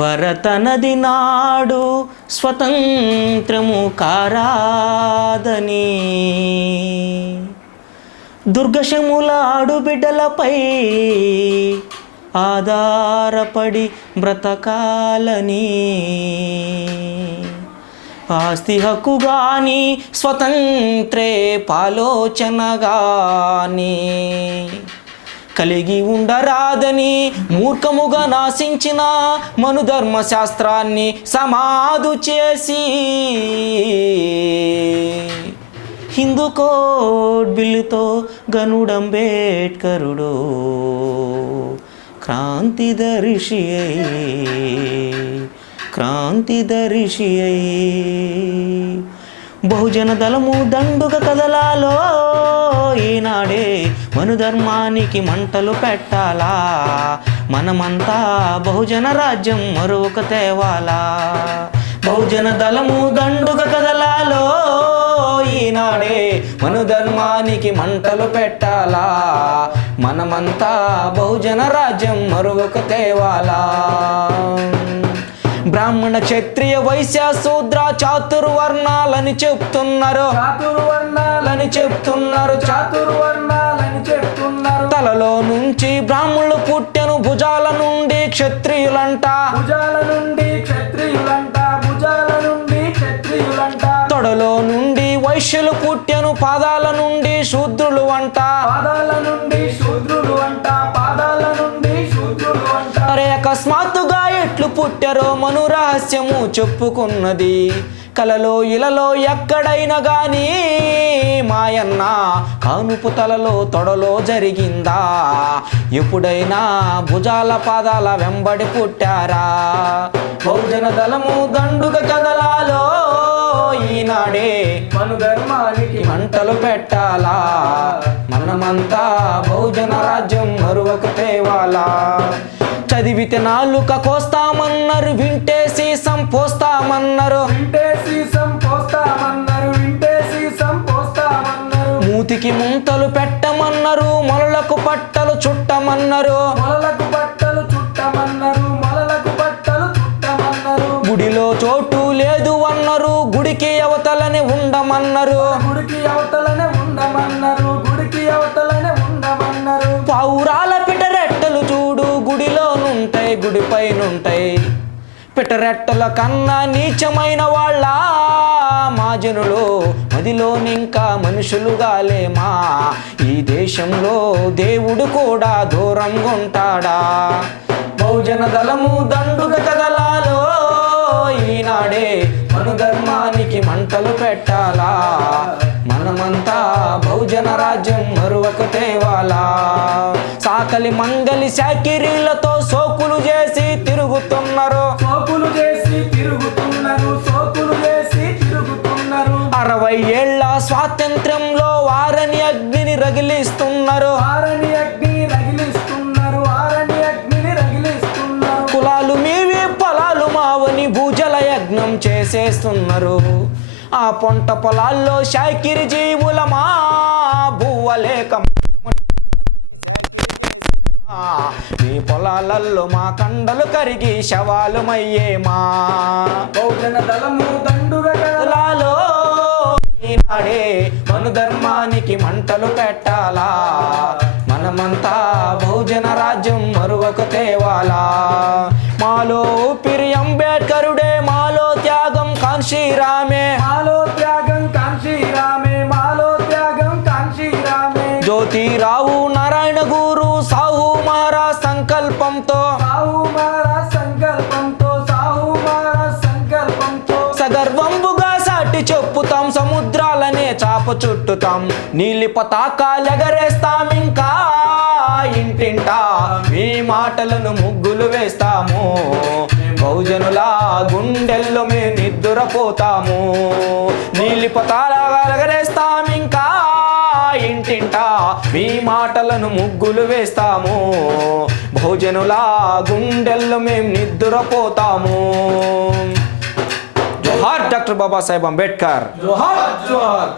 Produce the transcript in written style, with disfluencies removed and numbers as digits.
భరతనది నాడు స్వతంత్రము కారాదని, దుర్గశముల ఆడుబిడ్డలపై ఆధారపడి బ్రతకాలని, ఆస్తి హక్కు గాని స్వతంత్రే పాలోచనగాని కలిగి ఉండరాదని మూర్ఖముగా నాశించిన మనుధర్మశాస్త్రాన్ని సమాధు చేసి హిందూ కోడ్ బిల్లుతో గనుడంబేడ్కరుడు క్రాంతిదర్శి అయి బహుజన దళము దండుగా కదలాలో, ఈనాడే మనుధర్మానికి మంటలు పెట్టాలా, మనమంతా బహుజన రాజ్యం మరొక తేవాలా. బహుజన దళము దండుగా కదలాలో, ఈనాడే మనుధర్మానికి మంటలు పెట్టాలా, మనమంతా బహుజన రాజ్యం మరొక తేవాలా. బ్రాహ్మణ క్షత్రియ వైశ్య శూద్ర చాతుర్వర్ణాలని చెప్తున్నారు, తలలో నుంచి బ్రాహ్మణులు పుట్టెను, భుజాల నుండి క్షత్రియులంట, తొడలో నుండి వైశ్యులు పుట్టెను, పాదాల నుండి శూద్రులు అంట. అరే అకస్మాత్తుగా ఎట్లు పుట్టారో మను రహస్యము చెప్పుకున్నది, కలలో ఇలలో ఎక్కడైనా గాని మాయన్న కానుపు తలలో తొడలో జరిగిందా, ఎప్పుడైనా భుజాల పాదాల వెంబడి పుట్టారా. బహుజన దళము దండుగా కదలాలో, ఈనాడే మనుధర్మానికి మంటలు పెట్టాలా, మనమంతా బహుజన రాజ్యం మరొక తేవాలా. చదివితే నాలుక కోస్తామన్నారు, వింటే సీసం పోస్తామన్నారు, మూతికి ముంతలు పెట్టమన్నారు, మొలలకు పట్టలు చుట్టమన్నారు, గుడిలో చోటు లేదు అన్నారు, గుడికి అవతలనే ఉండమన్నారు, పౌరాల పిటరెట్టలు చూడు గుడిలోనుంటాయి, గుడిపైనుంటాయి. పిటరెట్టల కన్నా నీచమైన వాళ్ళ మా జనులు, మదిలోనింకా మనుషులుగా లేమా, ఈ దేశంలో దేవుడు కూడా దూరంగా ఉంటాడా. బహుజన దళము దండుగా కదలాలో, ఈనాడే మనుధర్మానికి మంటలు పెట్టాలా, మనమంతా బహుజన రాజ్యం మరొక తేవాలా. సాకలి మంగలి శాకిరీలతో సోకులు చేసి తిరుగుతున్నారు, 60 ఏళ్ల స్వాతంత్ర్యంలో వారని అగ్నిని రగిలిస్తున్నారు, కులాలు మీవి పొలాలు మావని భూజల యజ్ఞం చేసేస్తున్నారు. ఆ పొంట పొలాల్లో శాకిరి జీవుల మా భూవలేక, ఈ పొలాలలో మా కండలు కరిగి శవాలు మయ్యేమా. బహుజన దళము దండుగా కదలాలో, ఈనాడే మనుధర్మానికి మంటలు పెట్టాలా, మనమంతా బహుజన రాజ్యం మరొక తేవాలా. మాలో ఊపిరి అంబేడ్కరుడే, మాలో త్యాగం కాంశీరామే, జ్యోతిరావు నారాయణ గురు సాహు మహారాజ్ సంకల్పంతో, సగర్వంబుగా సాటి చెప్పుతాం, సముద్రాలనే చాప చుట్టుతాం, నీలి పతాకాలెగరేస్తాం, ఇంకా ఇంటింటా మీ మాటలను ముగ్గులు వేస్తాము, బహుజనుల గుండెల్లో మేము నిద్రపోతాము. నీలి పతాకాలెగరేస్తాం, ఇంకా ఇంటింటా మీ మాటలను ముగ్గులు వేస్తాము, బహుజనుల గుండెల్లో మేము నిద్రపోతాము. జోహార్ డాక్టర్ బాబాసాహెబ్ అంబేద్కర్. జోహార్ జోహార్.